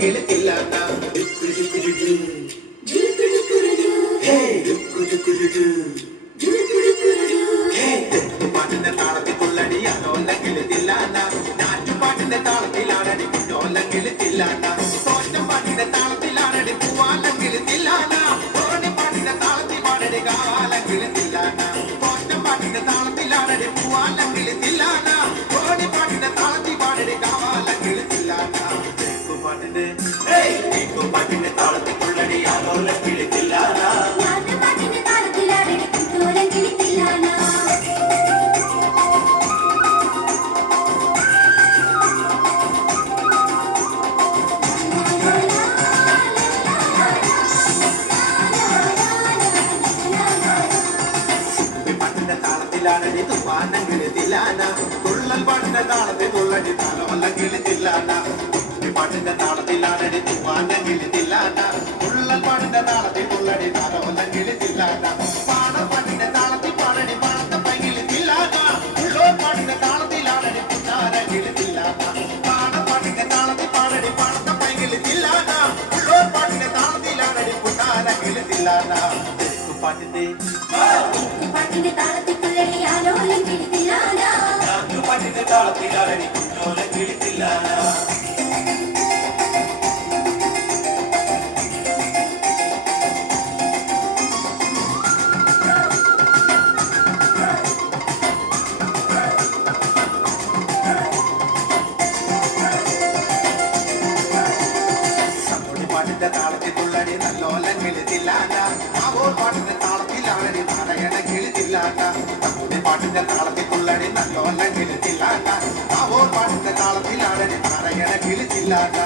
കിളിത്തില്ലാന പാട്ടിന്റെ താളത്തിൽ കൊള്ളടി അലോല കിളിത്തില്ലാന ഞാറ്റുപാട്ടിന്റെ താളത്തിലാണടി കുഞ്ഞോല കിളിത്തില്ലാന തോറ്റം പാട്ടിന്റെ താളത്തിലാണടി പൂവാല കിളിത്തില്ലാന ഓണി പാട്ടിന്റെ താളത്തിൽ പാടടി കാവാല കിളിത്തില്ലാന തോറ്റം പാട്ടിന്റെ താളത്തിലാണടി പൂവാല കിളിത്തില്ലാന ഓണി പാട്ടിന്റെ താളത്തിൽ പാടടി കാവാല കിളിത്തില്ലാന പാട്ടിന്റെ താളത്തിൽ കൊള്ളടി അലോല കിളിത്തില്ലാന ാണടി തുപ്പാനം കിളിത്തില്ലാന തുള്ളൽ പാട്ടിന്റെ താളത്തിൽ തുള്ളടി തലോല കിളിത്തില്ലാന പാട്ടിന്റെ താളത്തിലാണടി തുപ്പാനം കിളിത്തില്ലാന തുള്ളൽ പാട്ടിന്റെ താളത്തിൽ തുള്ളടി തലോല കിളിത്തില്ലാന പാടപ്പാട്ടിന്റെ താളത്തിൽ പാടടി പാടത്ത പൈകിളിത്തില്ലാന ഉള്ളോർ പാട്ടിന്റെ താളത്തിലാണടി പുന്നാര കിളിത്തില്ലാന പാടപ്പാട്ടിന്റെ താളത്തിൽ പാടടി പാടത്ത പൈകിളിത്തില്ലാന ഉള്ളോർ പാട്ടിന്റെ താളത്തിലാണടി പുന്നാര കിളിത്തില്ലാന പാട്ടിന്റെ താളത്തിൽ പാട്ടിന്റെ താളത്തിലാണടി കുഞ്ഞോല കിളിത്തില്ലാന പാട്ടിന്റെ താളത്തിൽ തുള്ളടി നല്ലോല കിളിത്തില്ലാന ആവോർ പാട്ടിന്റെ താളത്തിലാണടി നാരായണ കിളിത്തില്ലാന പാട്ടിന്റെ താളത്തിൽ തുള്ളടി നല്ലോല കിളിത്തില്ലാന ആവോർ പാട്ടിന്റെ താളത്തിലാണടി നാരായണ കിളിത്തില്ലാന